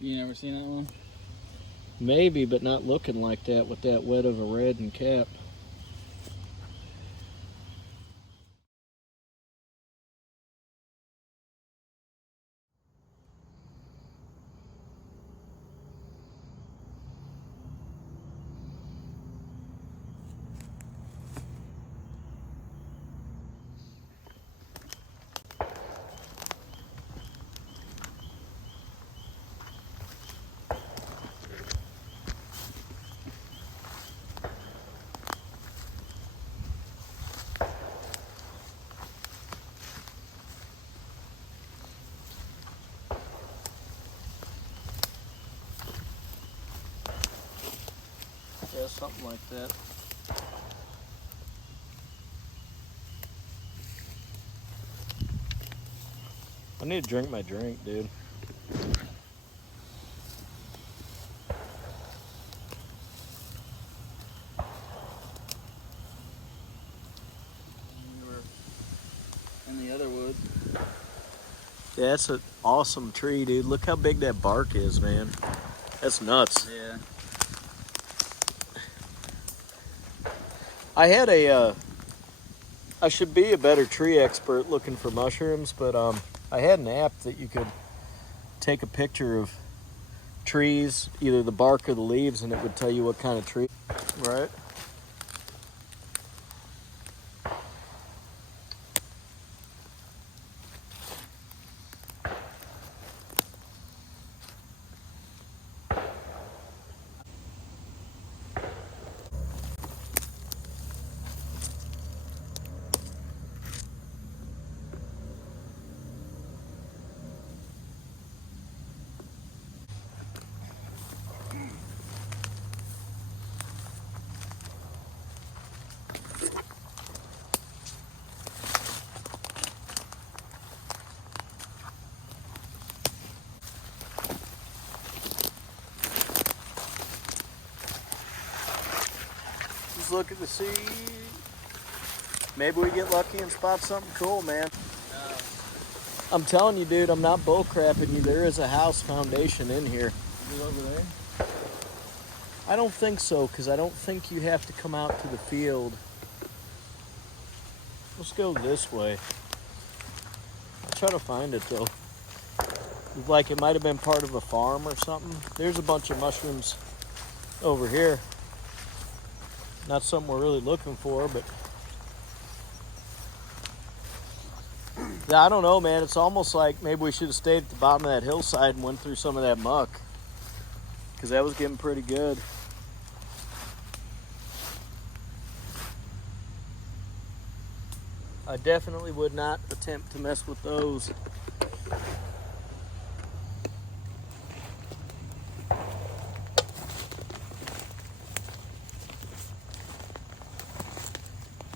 You never seen that one? Maybe, but not looking like that with that wet of a red and cap. Yeah, something like that. I need to drink my drink, dude. You were in the other woods. Yeah, that's an awesome tree, dude. Look how big that bark is, man. That's nuts. Yeah. I had a, I should be a better tree expert looking for mushrooms, but I had an app that you could take a picture of trees, either the bark or the leaves, and it would tell you what kind of tree. Right? Just looking to see. Maybe we get lucky and spot something cool, man. I'm telling you, dude, I'm not bull crapping you. There is a house foundation in here. Is it over there? I don't think so, because I don't think you have to come out to the field. Let's go this way. I'll try to find it, though. Like it might have been part of a farm or something. There's a bunch of mushrooms over here. Not something we're really looking for, but... Yeah, I don't know, man. It's almost like maybe we should have stayed at the bottom of that hillside and went through some of that muck, because that was getting pretty good. I definitely would not attempt to mess with those.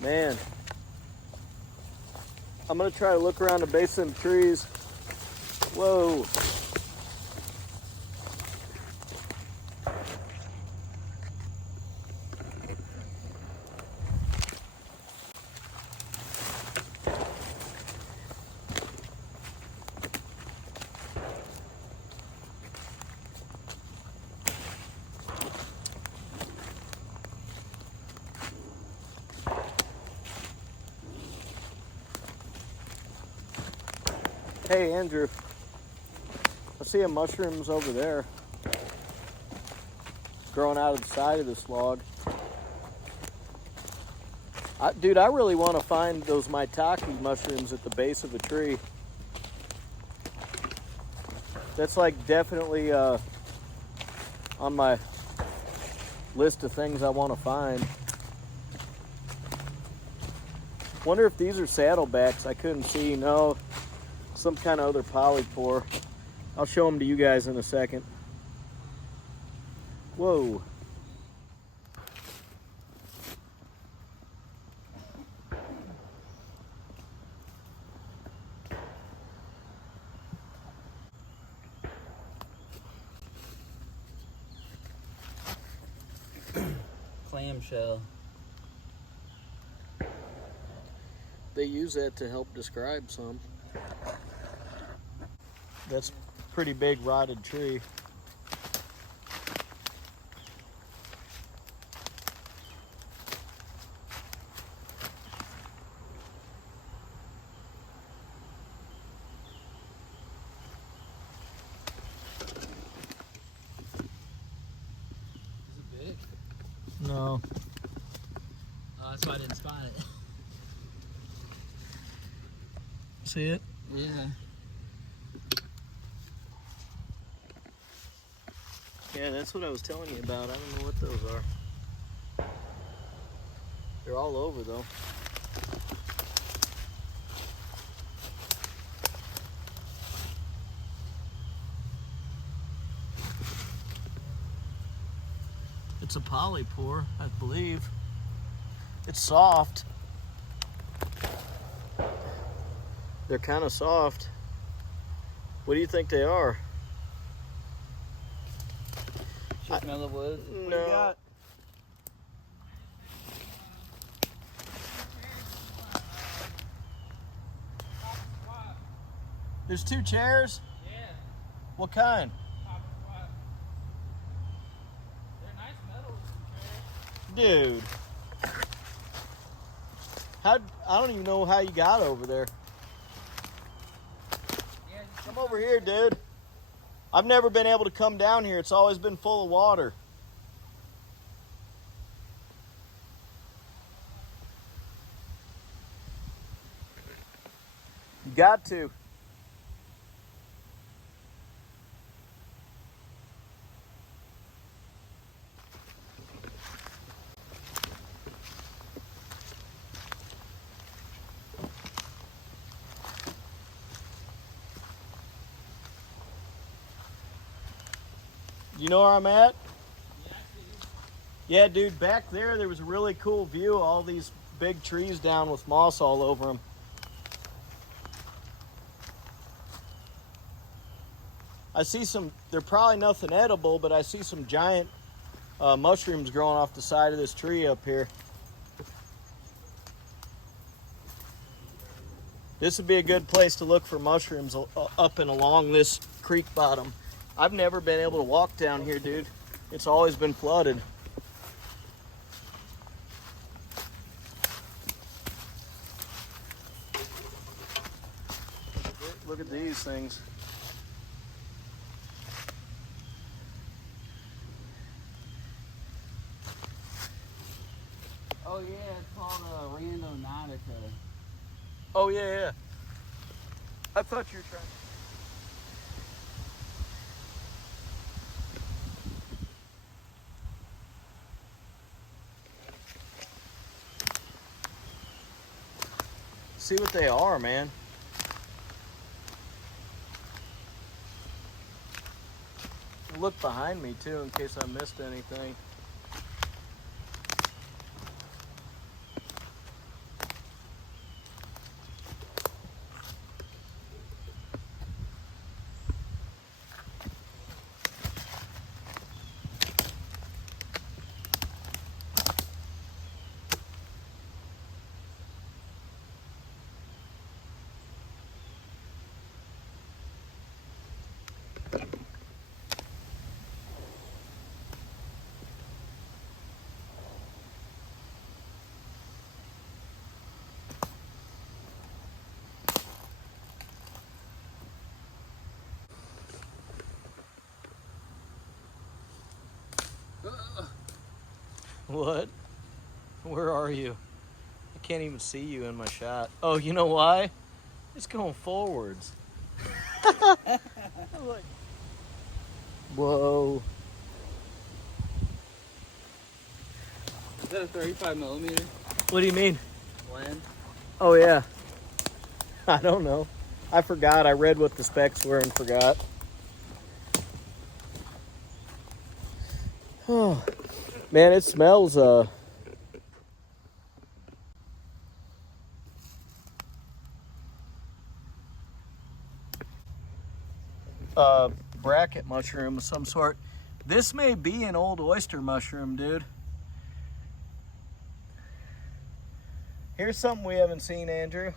Man, I'm gonna try to look around the base of the trees. Whoa. Hey, Andrew, I see a mushrooms over there growing out of the side of this log. Dude, I really want to find those maitake mushrooms at the base of a tree. That's like definitely on my list of things I want to find. Wonder if these are saddlebacks. I couldn't see. No. Some kind of other polypore. I'll show them to you guys in a second. Whoa. Clamshell. They use that to help describe some. That's a pretty big rotted tree. Oh. Oh, that's why I didn't spot it. See it? Yeah. Yeah, that's what I was telling you about. I don't know what those are. They're all over though. It's a polypore, I believe. It's soft. They're kind of soft. What do you think they are? Should smell the woods. No. What do you got? There's 2 chairs? Yeah. What kind? They're nice metal chairs. Dude. I don't even know how you got over there. Yeah, Come over here, dude. I've never been able to come down here. It's always been full of water. You got to. You know where I'm at? Yeah, dude, back there was a really cool view of all these big trees down with moss all over them. I see some, they're probably nothing edible, but I see some giant mushrooms growing off the side of this tree up here. This would be a good place to look for mushrooms up and along this creek bottom. I've never been able to walk down here, dude. It's always been flooded. Look at these things. Oh yeah, it's called Randonautica. Oh, yeah. I thought you were trying. See what they are, man. Look behind me too in case I missed anything. What? Where are you? I can't even see you in my shot. Oh, you know why? It's going forwards. Whoa. Is that a 35 millimeter What do you mean? blend? Oh, yeah. I don't know. I forgot. I read what the specs were and forgot. Oh, man, it smells, bracket mushroom of some sort. This may be an old oyster mushroom, dude. Here's something we haven't seen, Andrew.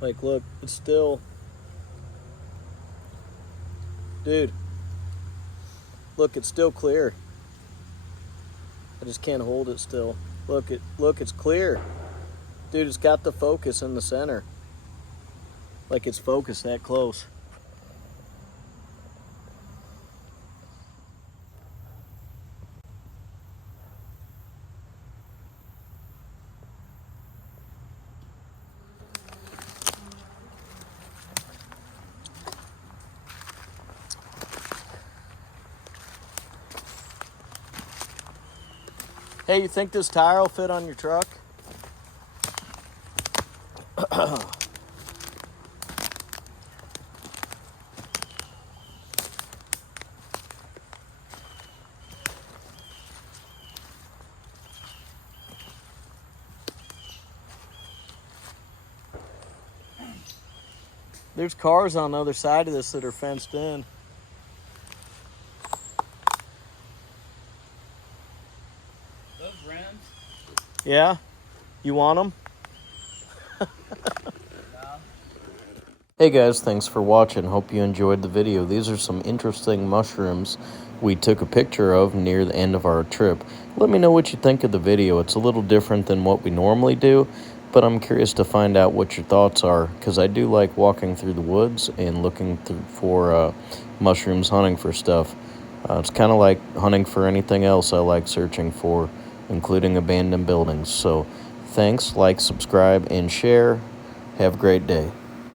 Like, look, it's still... Dude. Look, it's still clear. I just can't hold it still. Look, it's clear. Dude, it's got the focus in the center. Like it's focused that close. Hey, you think this tire will fit on your truck? There's cars on the other side of this that are fenced in. Those Rams? Yeah? You want them? Hey guys, thanks for watching. Hope you enjoyed the video. These are some interesting mushrooms we took a picture of near the end of our trip. Let me know what you think of the video. It's a little different than what we normally do, but I'm curious to find out what your thoughts are, because I do like walking through the woods and looking for mushrooms, hunting for stuff. It's kind of like hunting for anything else I like searching for, including abandoned buildings. So thanks, like, subscribe, and share. Have a great day.